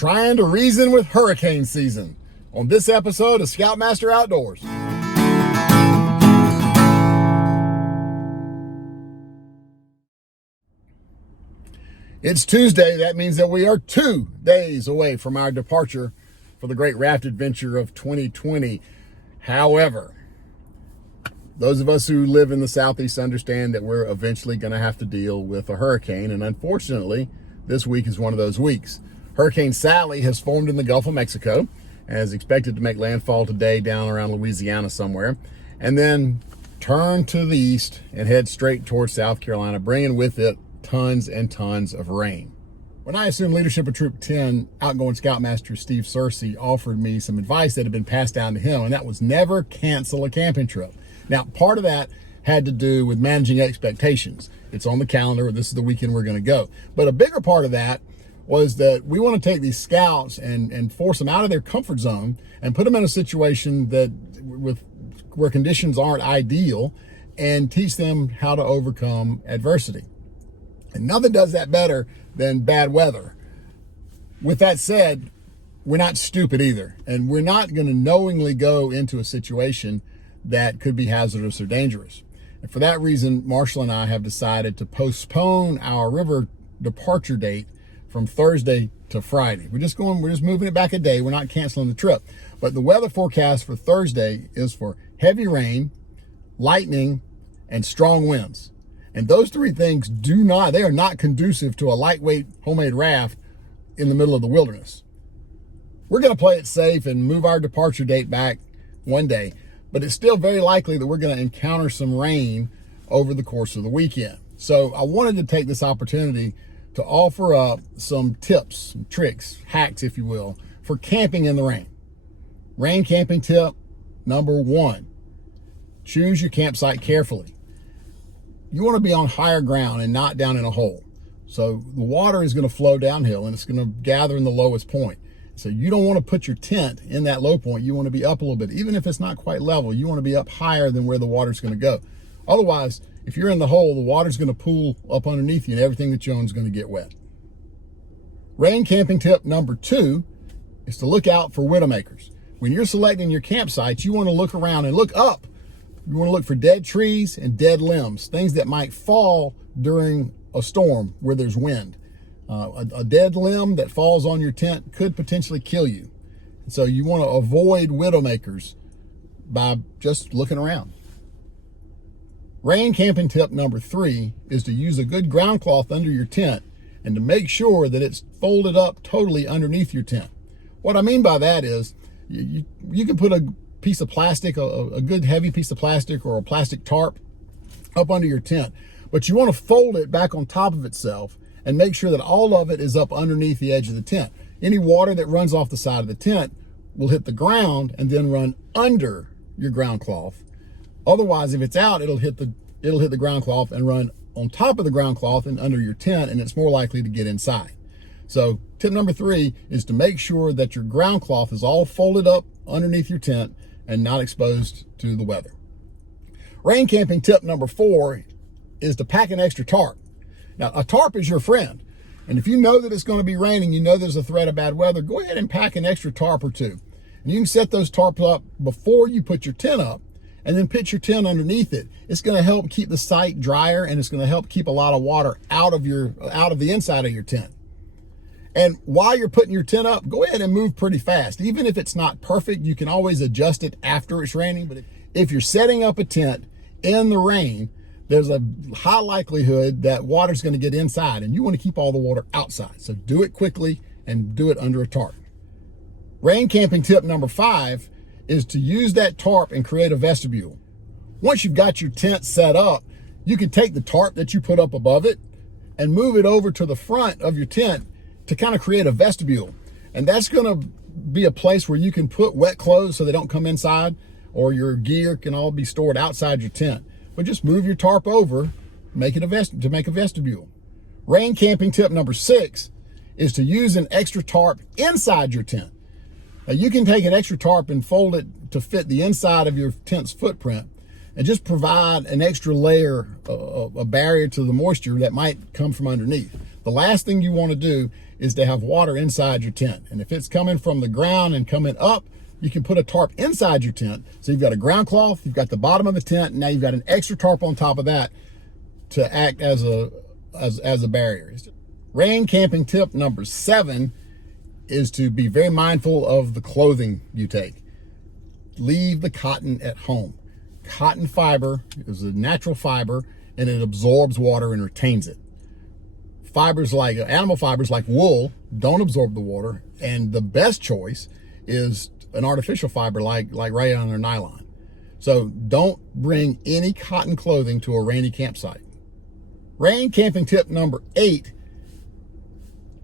trying to reason with hurricane season on this episode of Scoutmaster Outdoors. It's Tuesday. That means that we are 2 days away from our departure for the great raft adventure of 2020. However, those of us who live in the Southeast understand that we're eventually going to have to deal with a hurricane, and unfortunately, this week is one of those weeks. Hurricane Sally has formed in the Gulf of Mexico and is expected to make landfall today down around Louisiana somewhere, and then turn to the east and head straight towards South Carolina, bringing with it tons and tons of rain. When I assumed leadership of Troop 10, outgoing Scoutmaster Steve Searcy offered me some advice that had been passed down to him, and that was never cancel a camping trip. Now, part of that had to do with managing expectations. It's on the calendar. This is the weekend we're going to go. But a bigger part of that was that we want to take these scouts and force them out of their comfort zone and put them in a situation that where conditions aren't ideal and teach them how to overcome adversity. And nothing does that better than bad weather. With that said, we're not stupid either. And we're not going to knowingly go into a situation that could be hazardous or dangerous. And for that reason, Marshall and I have decided to postpone our river departure date from Thursday to Friday. We're just moving it back a day. We're not canceling the trip. But the weather forecast for Thursday is for heavy rain, lightning, and strong winds. And those three things they are not conducive to a lightweight homemade raft in the middle of the wilderness. We're going to play it safe and move our departure date back one day, but it's still very likely that we're going to encounter some rain over the course of the weekend. So I wanted to take this opportunity to offer up some tips, some tricks, hacks, if you will, for camping in the rain. Rain camping tip number 1, choose your campsite carefully. You want to be on higher ground and not down in a hole. So the water is going to flow downhill and it's going to gather in the lowest point. So you don't want to put your tent in that low point. You want to be up a little bit. Even if it's not quite level, you want to be up higher than where the water's going to go. Otherwise, if you're in the hole, the water's going to pool up underneath you and everything that you own is going to get wet. Rain camping tip number 2 is to look out for widowmakers. When you're selecting your campsites, you want to look around and look up. You want to look for dead trees and dead limbs, things that might fall during a storm where there's wind. A dead limb that falls on your tent could potentially kill you. So you want to avoid widowmakers by just looking around. Rain camping tip number 3 is to use a good ground cloth under your tent and to make sure that it's folded up totally underneath your tent. What I mean by that is you can put a piece of plastic, a good heavy piece of plastic or a plastic tarp up under your tent, but you want to fold it back on top of itself and make sure that all of it is up underneath the edge of the tent. Any water that runs off the side of the tent will hit the ground and then run under your ground cloth. Otherwise, if it's out, it'll hit the ground cloth and run on top of the ground cloth and under your tent, and it's more likely to get inside. So tip number 3 is to make sure that your ground cloth is all folded up underneath your tent and not exposed to the weather. Rain camping tip number 4 is to pack an extra tarp. Now, a tarp is your friend. And if you know that it's going to be raining, you know there's a threat of bad weather, go ahead and pack an extra tarp or 2. And you can set those tarps up before you put your tent up and then pitch your tent underneath it. It's going to help keep the site drier and it's going to help keep a lot of water out of the inside of your tent. And while you're putting your tent up, go ahead and move pretty fast. Even if it's not perfect, you can always adjust it after it's raining. But if you're setting up a tent in the rain, there's a high likelihood that water's going to get inside and you want to keep all the water outside. So do it quickly and do it under a tarp. Rain camping tip number 5 is to use that tarp and create a vestibule. Once you've got your tent set up, you can take the tarp that you put up above it and move it over to the front of your tent to kind of create a vestibule. And that's going to be a place where you can put wet clothes so they don't come inside, or your gear can all be stored outside your tent. But just move your tarp over, make it to make a vestibule. Rain camping tip number 6 is to use an extra tarp inside your tent. Now you can take an extra tarp and fold it to fit the inside of your tent's footprint and just provide an extra layer, a barrier to the moisture that might come from underneath. The last thing you want to do is to have water inside your tent. And if it's coming from the ground and coming up, you can put a tarp inside your tent. So you've got a ground cloth, you've got the bottom of the tent, and now you've got an extra tarp on top of that to act as a barrier. Rain camping tip number 7 is to be very mindful of the clothing you take. Leave the cotton at home. Cotton fiber is a natural fiber, and it absorbs water and retains it. Fibers like animal fibers like wool don't absorb the water, and the best choice is an artificial fiber like rayon or nylon. So don't bring any cotton clothing to a rainy campsite. Rain camping tip number 8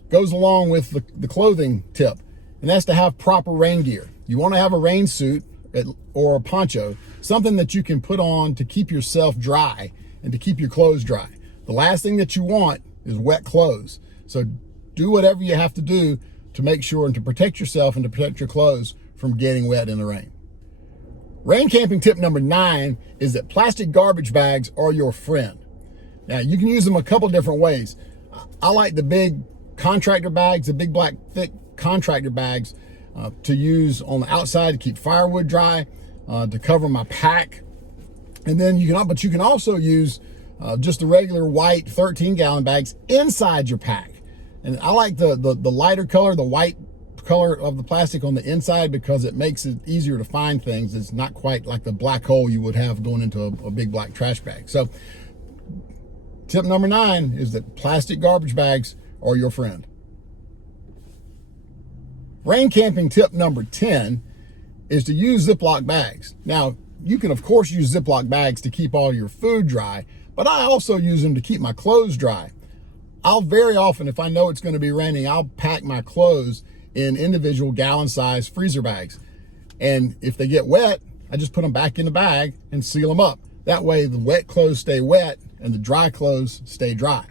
goes along with the clothing tip, and that's to have proper rain gear. You want to have a rain suit or a poncho, something that you can put on to keep yourself dry and to keep your clothes dry. The last thing that you want is wet clothes. So do whatever you have to do to make sure and to protect yourself and to protect your clothes from getting wet in the rain. Rain camping tip number 9 is that plastic garbage bags are your friend. Now, you can use them a couple different ways. I like the big contractor bags, the big black thick contractor bags to use on the outside to keep firewood dry, to cover my pack. And then you can also use just the regular white 13-gallon bags inside your pack. And I like the lighter color, the white color of the plastic on the inside, because it makes it easier to find things. It's not quite like the black hole you would have going into a big black trash bag. So tip number 9 is that plastic garbage bags are your friend. Rain camping tip number 10 is to use Ziploc bags. Now, you can of course use Ziploc bags to keep all your food dry, but I also use them to keep my clothes dry. I'll very often, if I know it's going to be raining, I'll pack my clothes in individual gallon-sized freezer bags. And if they get wet, I just put them back in the bag and seal them up. That way the wet clothes stay wet and the dry clothes stay dry.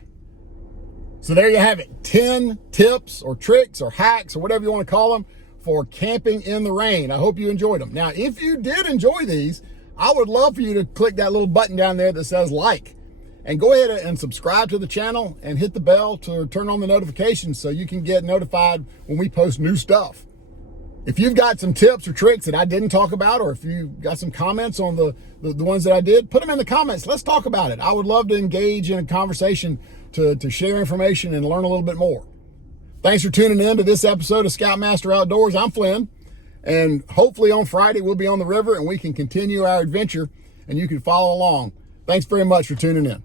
So there you have it, 10 tips or tricks or hacks or whatever you want to call them for camping in the rain. I hope you enjoyed them. Now, if you did enjoy these, I would love for you to click that little button down there that says like, and go ahead and subscribe to the channel and hit the bell to turn on the notifications so you can get notified when we post new stuff. If you've got some tips or tricks that I didn't talk about, or if you've got some comments on the ones that I did, put them in the comments. Let's talk about it. I would love to engage in a conversation to share information and learn a little bit more. Thanks for tuning in to this episode of Scoutmaster Outdoors. I'm Flynn, and hopefully on Friday we'll be on the river and we can continue our adventure and you can follow along. Thanks very much for tuning in.